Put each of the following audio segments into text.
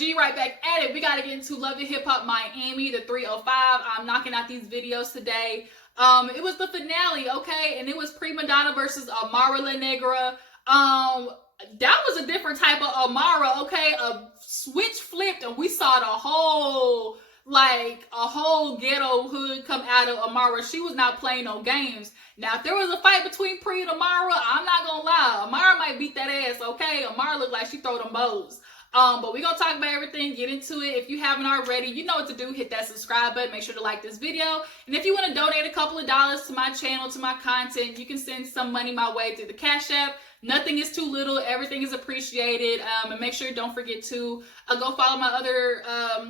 G right back at it. We got to get into Love and Hip Hop Miami, the 305. I'm knocking out these videos today. It was the finale, okay? And it was Premadonna versus Amara La Negra. That was a different type of Amara, okay? A switch flipped and we saw the whole, like, a whole ghetto hood come out of Amara. She was not playing no games. Now, if there was a fight between Pre and Amara, I'm not gonna lie. Amara might beat that ass, okay? Amara looked like she throw them bows. But we're going to talk about everything, get into it. If you haven't already, you know what to do. Hit that subscribe button. Make sure to like this video. And if you want to donate a couple of dollars to my channel, to my content, you can send some money my way through the Cash App. Nothing is too little. Everything is appreciated. And make sure, don't forget to go follow my other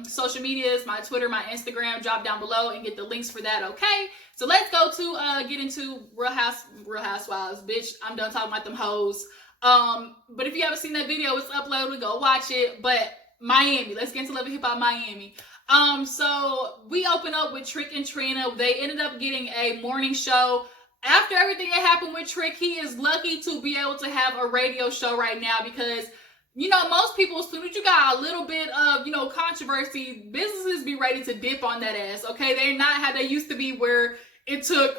social medias, my Twitter, my Instagram. Drop down below and get the links for that, okay? So let's go to get into Real Housewives. Bitch, I'm done talking about them hoes. But if you haven't seen that video, it's uploaded, go watch it. But Miami, let's get into Love and Hip Hop Miami. So we open up with Trick and Trina. They ended up getting a morning show. After everything that happened with Trick, he is lucky to be able to have a radio show right now because, you know, most people, as soon as you got a little bit of, you know, controversy, businesses be ready to dip on that ass, okay? They're not how they used to be where it took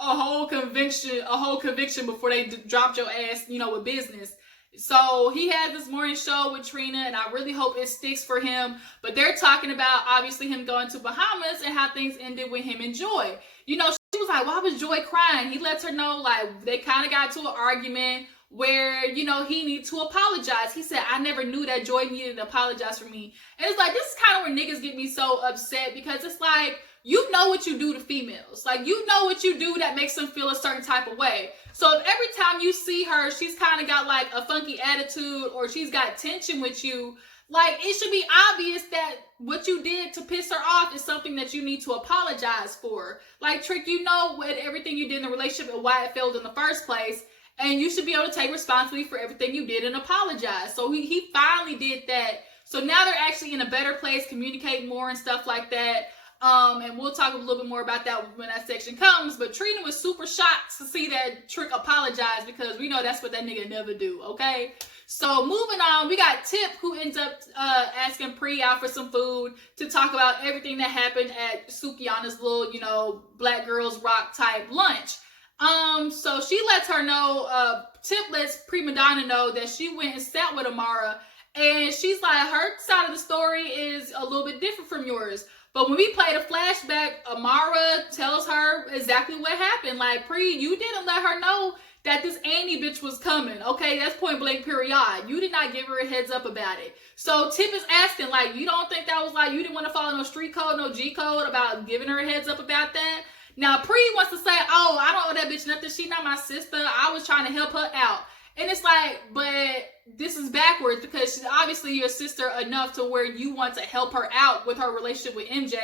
a whole conviction before they dropped your ass, you know, with business. So he had this morning show with Trina, and I really hope it sticks for him. But they're talking about, obviously, him going to Bahamas and how things ended with him and Joy. You know, she was like, why was Joy crying? He lets her know, like, they kind of got to an argument where, you know, he needed to apologize. He said, I never knew that Joy needed to apologize for me. And it's like, this is kind of where niggas get me so upset because it's like, you know what you do to females. Like, you know what you do that makes them feel a certain type of way. So if every time you see her, she's kind of got like a funky attitude or she's got tension with you, like, it should be obvious that what you did to piss her off is something that you need to apologize for. Like, Trick, you know what everything you did in the relationship and why it failed in the first place. And you should be able to take responsibility for everything you did and apologize. So he finally did that. So now they're actually in a better place, communicating more and stuff like that. And we'll talk a little bit more about that when that section comes. But Trina was super shocked to see that Trick apologize because we know that's what that nigga never do, okay? So moving on, we got Tip who ends up asking Pre out for some food to talk about everything that happened at Suki on this little, you know, Black Girls Rock type lunch. So she lets her know, Tip lets Premadonna know that she went and sat with Amara. And she's like, her side of the story is a little bit different from yours. But when we play the flashback, Amara tells her exactly what happened. Like, Pre, you didn't let her know that this Annie bitch was coming. Okay, that's point blank period. You did not give her a heads up about it. So Tip is asking, like, you don't think that was like, you didn't want to follow no street code, no G code about giving her a heads up about that? Now, Pre wants to say, oh, I don't owe that bitch nothing. She not my sister. I was trying to help her out. And it's like, but this is backwards because she's obviously your sister enough to where you want to help her out with her relationship with MJ,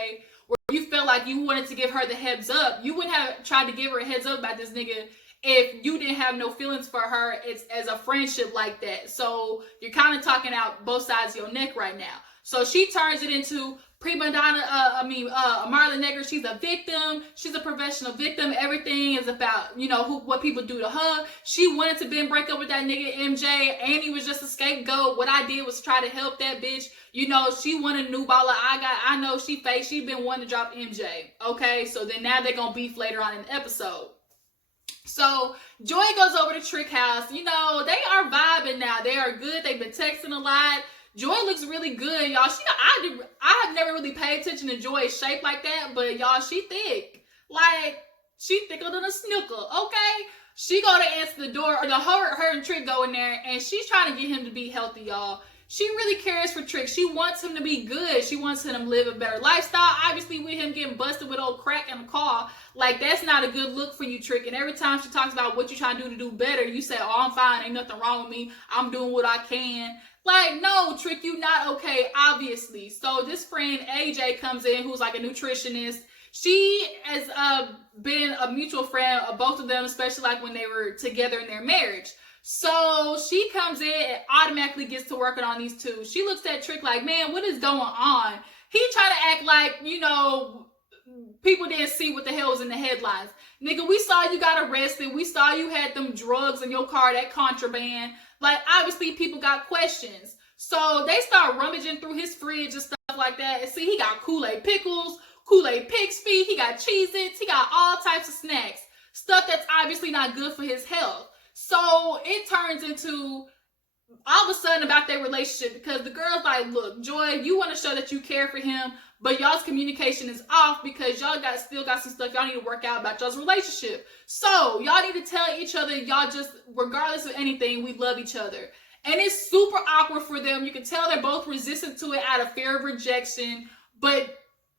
where you felt like you wanted to give her the heads up. You wouldn't have tried to give her a heads up about this nigga if you didn't have no feelings for her as a friendship like that. So you're kind of talking out both sides of your neck right now. So she turns it into Premadonna, Amara La Negra, she's a victim. She's a professional victim. Everything is about, you know, what people do to her. She wanted to break up with that nigga MJ. Annie was just a scapegoat. What I did was try to help that bitch. You know, she wanted a new baller. I know she faked. She been wanting to drop MJ. Okay, so then now they're going to beef later on in the episode. So Joy goes over to Trick House. You know, they are vibing now. They are good. They've been texting a lot. Joy looks really good, y'all. I have never really paid attention to Joy's shape like that, but y'all, she thick. Like, she thicker than a snooker, okay? She go to answer the door, or her and Trick go in there, and she's trying to get him to be healthy, y'all. She really cares for Trick. She wants him to be good. She wants him to live a better lifestyle. Obviously, with him getting busted with old crack in the car, like, that's not a good look for you, Trick. And every time she talks about what you're trying to do better, you say, oh, I'm fine. Ain't nothing wrong with me. I'm doing what I can. Like, no, Trick, you not okay, obviously. So this friend, AJ, comes in, who's like a nutritionist. She has been a mutual friend of both of them, especially like when they were together in their marriage. So she comes in and automatically gets to working on these two. She looks at Trick like, man, what is going on? He trying to act like, you know, people didn't see what the hell was in the headlines. Nigga, we saw you got arrested. We saw you had them drugs in your car, that contraband. Like, obviously, people got questions. So they start rummaging through his fridge and stuff like that. And see, he got Kool-Aid pickles, Kool-Aid pig's feet, he got Cheez-Its, he got all types of snacks. Stuff that's obviously not good for his health. So it turns into all of a sudden about their relationship, because the girl's like, look, Joy, you want to show that you care for him, but y'all's communication is off because y'all still got some stuff y'all need to work out about y'all's relationship. So y'all need to tell each other, y'all just, regardless of anything, we love each other. And it's super awkward for them. You can tell they're both resistant to it out of fear of rejection. But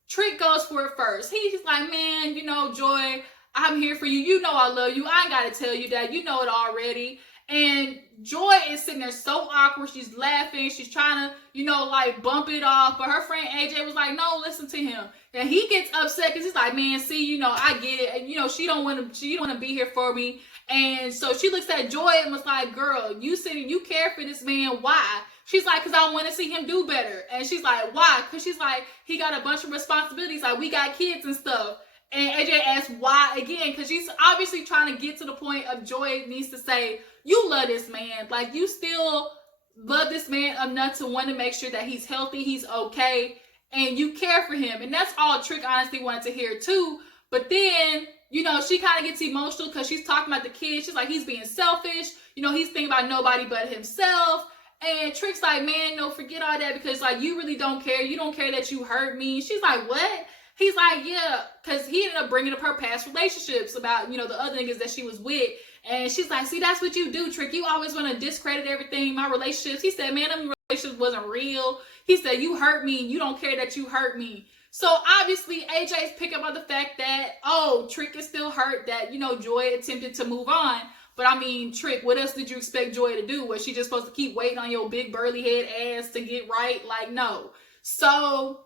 Trick goes for it first. He's like, man, you know, Joy, I'm here for you. You know I love you. I ain't got to tell you that. You know it already. And Joy is sitting there so awkward. She's laughing. She's trying to, you know, like bump it off. But her friend AJ was like, no, listen to him. And he gets upset because he's like, man, see, you know, I get it. And, you know, she don't want to be here for me. And so she looks at Joy and was like, girl, you said you care for this man. Why? She's like, because I want to see him do better. And she's like, why? Because she's like, he got a bunch of responsibilities. Like, we got kids and stuff. And AJ asks why again, because she's obviously trying to get to the point of Joy needs to say, you love this man. Like, you still love this man enough to want to make sure that he's healthy, he's okay, and you care for him. And that's all Trick honestly wanted to hear too. But then, you know, she kind of gets emotional because she's talking about the kids. She's like, he's being selfish. You know, he's thinking about nobody but himself. And Trick's like, man, no, forget all that because, like, you really don't care. You don't care that you hurt me. She's like, what? He's like, yeah, because he ended up bringing up her past relationships about, you know, the other niggas that she was with. And she's like, see, that's what you do, Trick. You always want to discredit everything, my relationships. He said, man, them relationships wasn't real. He said, you hurt me. You don't care that you hurt me. So obviously AJ's picking up on the fact that, oh, Trick is still hurt that, you know, Joy attempted to move on. But I mean, Trick, what else did you expect Joy to do? Was she just supposed to keep waiting on your big burly head ass to get right? Like, no. So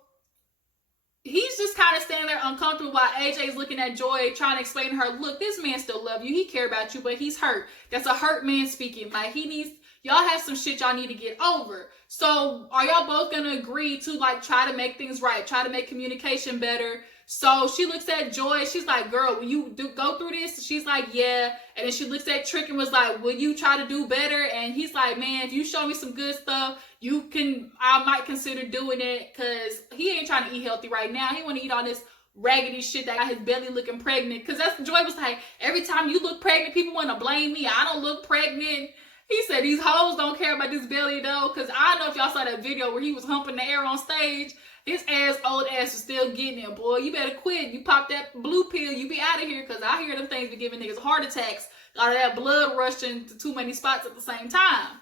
he's just kind of standing there uncomfortable while AJ's looking at Joy, trying to explain to her, look, this man still love you. He care about you, but he's hurt. That's a hurt man speaking. Like, he needs, y'all have some shit y'all need to get over. So are y'all both going to agree to, like, try to make things right, try to make communication better? So she looks at Joy. She's like, girl, will you go through this? She's like, yeah. And then she looks at Trick and was like, will you try to do better? And he's like, man, if you show me some good stuff, I might consider doing it, because he ain't trying to eat healthy right now. He want to eat all this raggedy shit that got his belly looking pregnant. Because that's Joy was like, every time you look pregnant, people want to blame me. I don't look pregnant. He said these hoes don't care about this belly though. Because I don't know if y'all saw that video where he was humping the air on stage. His old ass was still getting it, boy. You better quit. You pop that blue pill, you be out of here. Because I hear them things be giving niggas heart attacks out of that blood rushing to too many spots at the same time.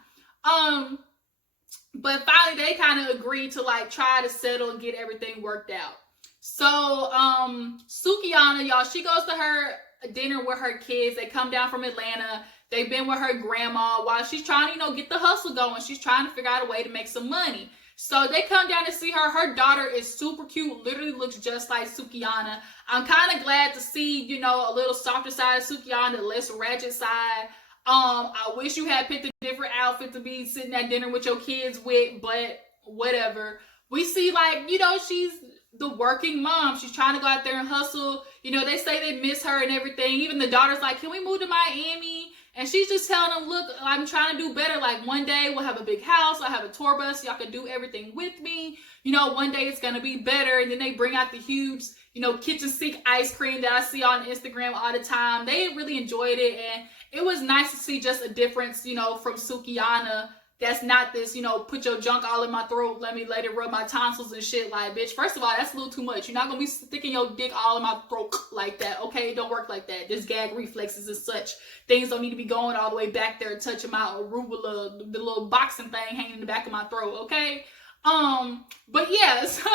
But finally, they kind of agreed to, like, try to settle and get everything worked out. So, Sukiana, y'all, she goes to her dinner with her kids. They come down from Atlanta. They've been with her grandma while she's trying to, you know, get the hustle going. She's trying to figure out a way to make some money. So they come down to see her. Her daughter is super cute. Literally looks just like Sukiana. I'm kind of glad to see, you know, a little softer side of Sukiana, less ratchet side. I wish you had picked a different outfit to be sitting at dinner with your kids with, but whatever. We see, like, you know, she's the working mom. She's trying to go out there and hustle. You know, they say they miss her and everything. Even the daughter's like, can we move to Miami? And she's just telling them, look, I'm trying to do better. Like, one day we'll have a big house. I'll have a tour bus. Y'all can do everything with me. You know, one day it's going to be better. And then they bring out the huge, you know, kitchen sink ice cream that I see on Instagram all the time. They really enjoyed it. And it was nice to see just a difference, you know, from Sukiana. That's not this, you know, put your junk all in my throat, let it rub my tonsils and shit. Like, bitch, first of all, that's a little too much. You're not going to be sticking your dick all in my throat like that, okay? It don't work like that. There's gag reflexes and such. Things don't need to be going all the way back there and touching my arugula, the little boxing thing hanging in the back of my throat, okay? But yeah, so,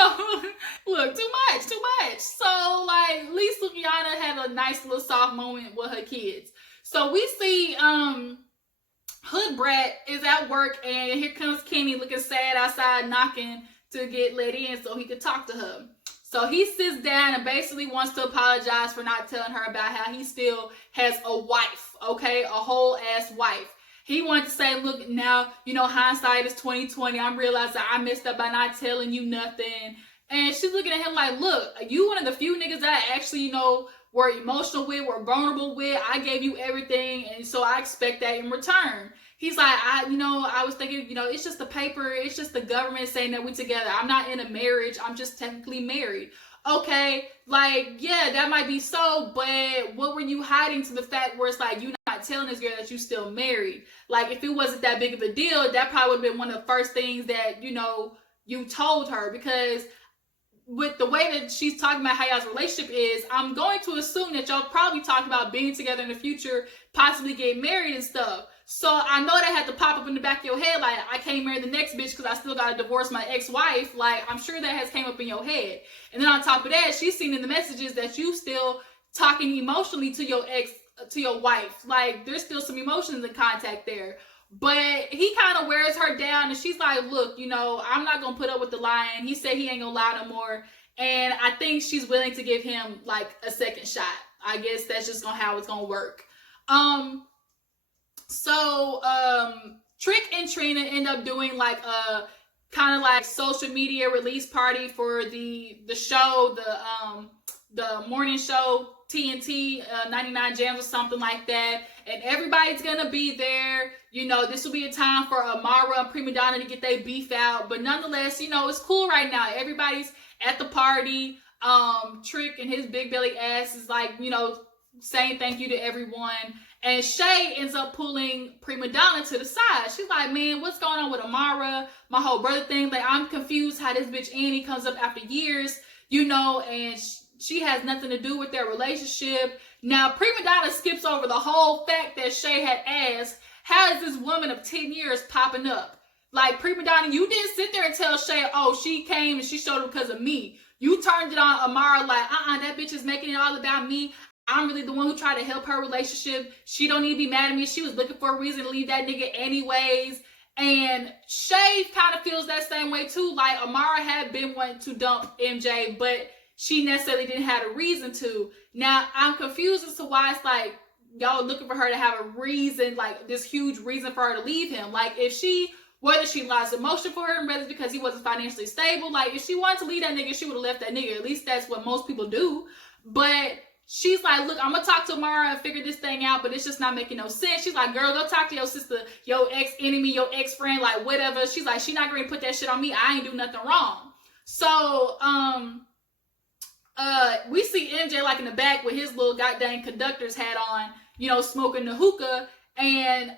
look, too much. So, like, at least Kiana had a nice little soft moment with her kids. So we see, Hood Brat is at work, and here comes Kenny looking sad outside, knocking to get let in so he could talk to her. So he sits down and basically wants to apologize for not telling her about how he still has a wife, okay? A whole ass wife. He wanted to say, look, now, you know, hindsight is 2020. I'm realizing I messed up by not telling you nothing. And she's looking at him like, look, you one of the few niggas that actually, you know, were emotional with, were vulnerable with. I gave you everything, and so I expect that in return. He's like, I was thinking, it's just the paper, it's just the government saying that we're together. I'm not in a marriage, I'm just technically married. Okay, like, yeah, that might be so, but what were you hiding to the fact where it's like, you're not telling this girl that you still married? Like, if it wasn't that big of a deal, that probably would have been one of the first things that, you told her. Because with the way that she's talking about how y'all's relationship is, I'm going to assume that y'all probably talk about being together in the future, possibly getting married and stuff. So I know that had to pop up in the back of your head, like, I can't marry the next bitch because I still got to divorce my ex-wife. Like, I'm sure that has came up in your head. And then on top of that, she's seen in the messages that you still talking emotionally to your wife. Like, there's still some emotions in contact there. But he kind of wears her down, and she's like, look, I'm not going to put up with the lying. He said he ain't going to lie no more. And I think she's willing to give him, like, a second shot. I guess that's just how it's going to work. So Trick and Trina end up doing like a kind of like social media release party for the show, the morning show, TNT 99 Jams or something like that. And everybody's gonna be there. This will be a time for Amara and Premadonna to get their beef out. But nonetheless, it's cool right now. Everybody's at the party. Trick and his big belly ass is like, saying thank you to everyone. And Shay ends up pulling Premadonna to the side. She's like, man, what's going on with Amara? My whole brother thing. Like, I'm confused how this bitch Annie comes up after years, and she has nothing to do with their relationship. Now, Premadonna skips over the whole fact that Shay had asked, how is this woman of 10 years popping up? Like, Premadonna, you didn't sit there and tell Shay, oh, she came and she showed up because of me. You turned it on Amara like, that bitch is making it all about me. I'm really the one who tried to help her relationship. She don't need to be mad at me. She was looking for a reason to leave that nigga anyways. And Shay kind of feels that same way too. Like, Amara had been wanting to dump MJ, but she necessarily didn't have a reason to. Now, I'm confused as to why it's like, y'all looking for her to have a reason, like this huge reason for her to leave him. Like, whether she lost emotion for him, whether it's because he wasn't financially stable, like, if she wanted to leave that nigga, she would have left that nigga. At least that's what most people do. But she's like, look, I'm going to talk to Amara and figure this thing out, but it's just not making no sense. She's like, girl, go talk to your sister, your ex-enemy, your ex-friend, like, whatever. She's like, she's not going to put that shit on me. I ain't do nothing wrong. So, we see MJ, like, in the back with his little goddamn conductor's hat on, smoking the hookah, and,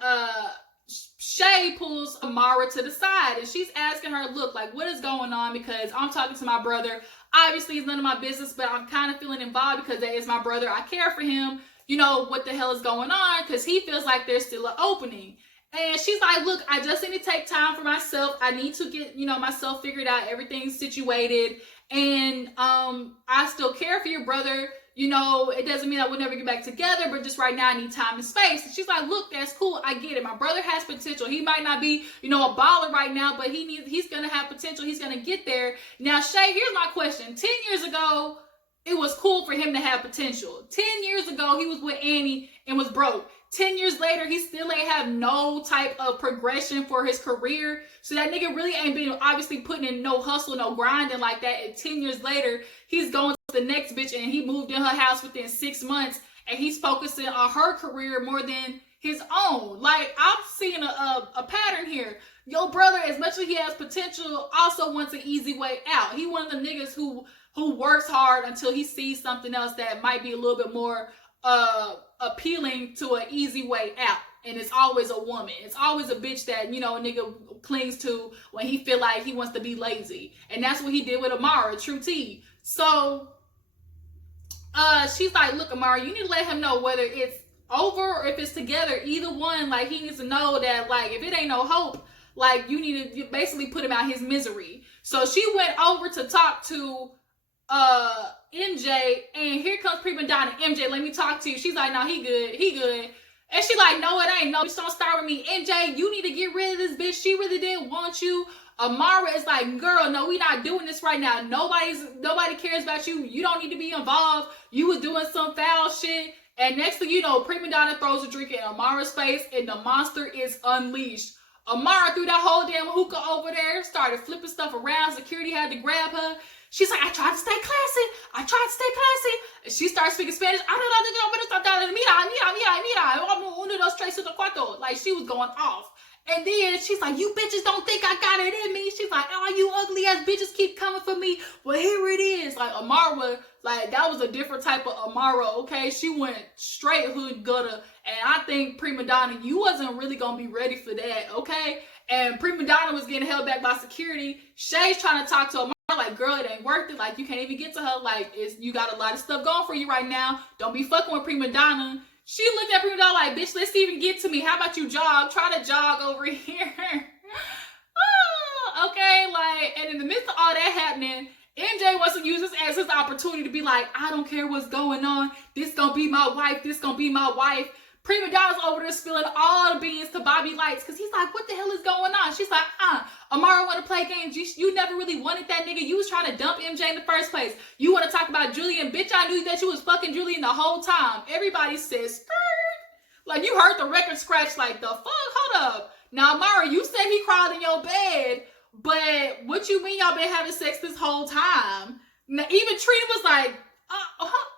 Shay pulls Amara to the side, and she's asking her, look, like, what is going on? Because I'm talking to my brother. Obviously, it's none of my business, but I'm kind of feeling involved because that is my brother. I care for him. What the hell is going on? Because he feels like there's still an opening. And she's like, look, I just need to take time for myself. I need to get, myself figured out. Everything's situated. And I still care for your brother. It doesn't mean I would never get back together, but just right now I need time and space. And she's like, look, that's cool. I get it. My brother has potential. He might not be, a baller right now, but he's going to have potential. He's going to get there. Now, Shay, here's my question. 10 years ago, it was cool for him to have potential. 10 years ago, he was with Annie and was broke. 10 years later, he still ain't have no type of progression for his career. So that nigga really ain't been obviously putting in no hustle, no grinding like that. And 10 years later, he's going to the next bitch and he moved in her house within 6 months and he's focusing on her career more than his own. Like, I'm seeing a pattern here. Your brother, as much as he has potential, also wants an easy way out. He one of the niggas who works hard until he sees something else that might be a little bit more appealing to an easy way out. And it's always a woman. It's always a bitch that, a nigga clings to when he feel like he wants to be lazy. And that's what he did with Amara, true T. So, she's like, look, Amara, you need to let him know whether it's over or if it's together. Either one, like, he needs to know that, like, if it ain't no hope, like, you need to basically put him out his misery. So she went over to talk to MJ, and here comes Premadonna. MJ, let me talk to you. She's like, no, he good. And she like, no, it ain't. No, just don't start with me. MJ, you need to get rid of this bitch. She really didn't want you. Amara is like, girl, no, we not doing this right now. Nobody cares about you. You don't need to be involved. You was doing some foul shit. And next thing you know, Premadonna throws a drink in Amara's face, and the monster is unleashed. Amara threw that whole damn hookah over there, started flipping stuff around. Security had to grab her. She's like, I tried to stay classy. I tried to stay classy. And she starts speaking Spanish. Like, she was going off. And then she's like, you bitches don't think I got it in me. She's like, oh, you ugly ass bitches keep coming for me. Well, here it is. Like, Amaro, like, that was a different type of Amaro, okay? She went straight hood gutter. And I think Premadonna, you wasn't really going to be ready for that, okay? And Premadonna was getting held back by security. Shay's trying to talk to Amaro, like, girl, it ain't worth it. Like, you can't even get to her. Like, you got a lot of stuff going for you right now. Don't be fucking with Premadonna. She looked at Premadonna like, bitch, let's even get to me. How about you jog? Try to jog over here. Oh, okay, like, and in the midst of all that happening, MJ wants to use this as his opportunity to be like, I don't care what's going on. This gonna be my wife. This gonna be my wife. Premadonna's over there spilling all the beans to Bobby Lights because he's like, what the hell is going on? She's like, Amaro want to play games. You never really wanted that nigga. You was trying to dump MJ in the first place. You want to talk about Julian. Bitch, I knew that you was fucking Julian the whole time. Everybody says, skirt. Like, you heard the record scratch like, the fuck? Hold up. Now, Amaro, you said he crawled in your bed, but what you mean y'all been having sex this whole time? Now, even Trina was like,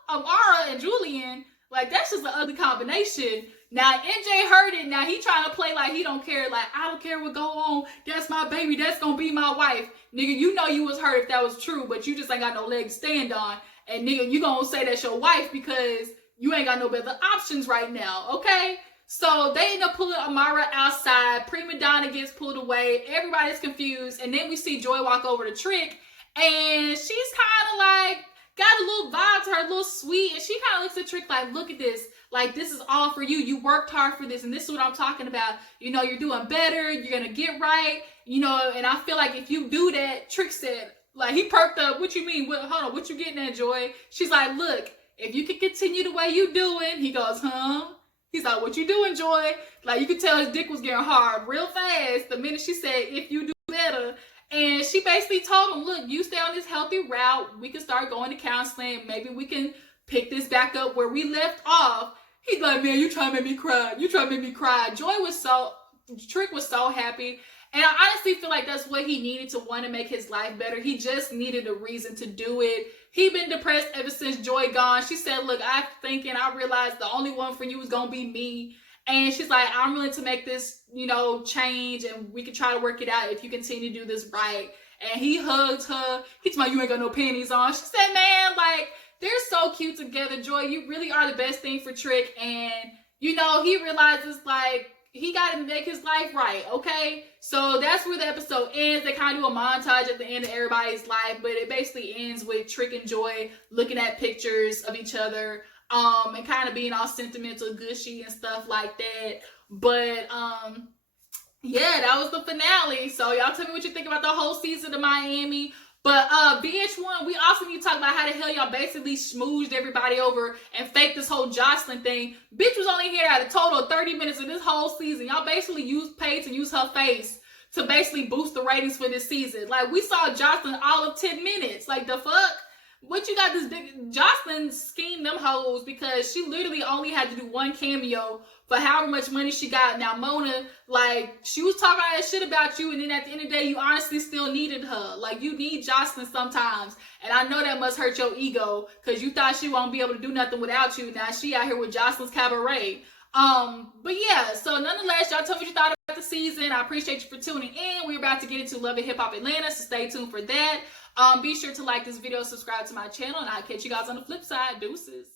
Amara and Julian, like, that's just an ugly combination. Now, NJ heard it. Now, he trying to play like he don't care. Like, I don't care what go on. That's my baby. That's going to be my wife. Nigga, you know you was hurt if that was true, but you just ain't got no leg to stand on. And, nigga, you going to say that's your wife because you ain't got no better options right now, okay? So, they end up pulling Amara outside. Premadonna gets pulled away. Everybody's confused. And then we see Joy walk over to Trick. And she's kind of like, got a little vibe to her, a little sweet. And she kind of looks at Trick like, look at this. Like, this is all for you. You worked hard for this. And this is what I'm talking about. You know, you're doing better. You're going to get right. You know, and I feel like if you do that, Trick said, like, he perked up. What you mean? Hold on. What you getting at, Joy? She's like, look, if you can continue the way you doing. He goes, huh? He's like, what you doing, Joy? Like, you could tell his dick was getting hard real fast the minute she said, if you do better. And she basically told him, look, you stay on this healthy route. We can start going to counseling. Maybe we can pick this back up where we left off. He's like, man, you trying to make me cry. You trying to make me cry. Trick was so happy. And I honestly feel like that's what he needed to want to make his life better. He just needed a reason to do it. He been depressed ever since Joy gone. She said, look, I realized the only one for you is going to be me. And she's like, I'm willing to make this, you know, change and we can try to work it out if you continue to do this right. And he hugged her. He's like, you ain't got no panties on. She said, man, like, they're so cute together, Joy. You really are the best thing for Trick. And, you know, he realizes, like, he got to make his life right, okay? So that's where the episode ends. They kind of do a montage at the end of everybody's life, but it basically ends with Trick and Joy looking at pictures of each other. And kind of being all sentimental, gushy and stuff like that. But, yeah, that was the finale. So y'all tell me what you think about the whole season of Miami. But, VH1, we also need to talk about how the hell y'all basically schmoozed everybody over and faked this whole Jocelyn thing. Bitch was only here at a total of 30 minutes of this whole season. Y'all basically paid to use her face to basically boost the ratings for this season. Like, we saw Jocelyn all of 10 minutes. Like, the fuck? What you got this big... Jocelyn schemed them hoes because she literally only had to do one cameo for however much money she got. Now, Mona, like, she was talking all that shit about you, and then at the end of the day, you honestly still needed her. Like, you need Jocelyn sometimes. And I know that must hurt your ego because you thought she won't be able to do nothing without you. Now, she out here with Jocelyn's Cabaret. But yeah, so nonetheless, y'all tell me what you thought about the season. I appreciate you for tuning in. We're about to get into Love and Hip Hop Atlanta, so stay tuned for that. Be sure to like this video, subscribe to my channel, and I'll catch you guys on the flip side. Deuces.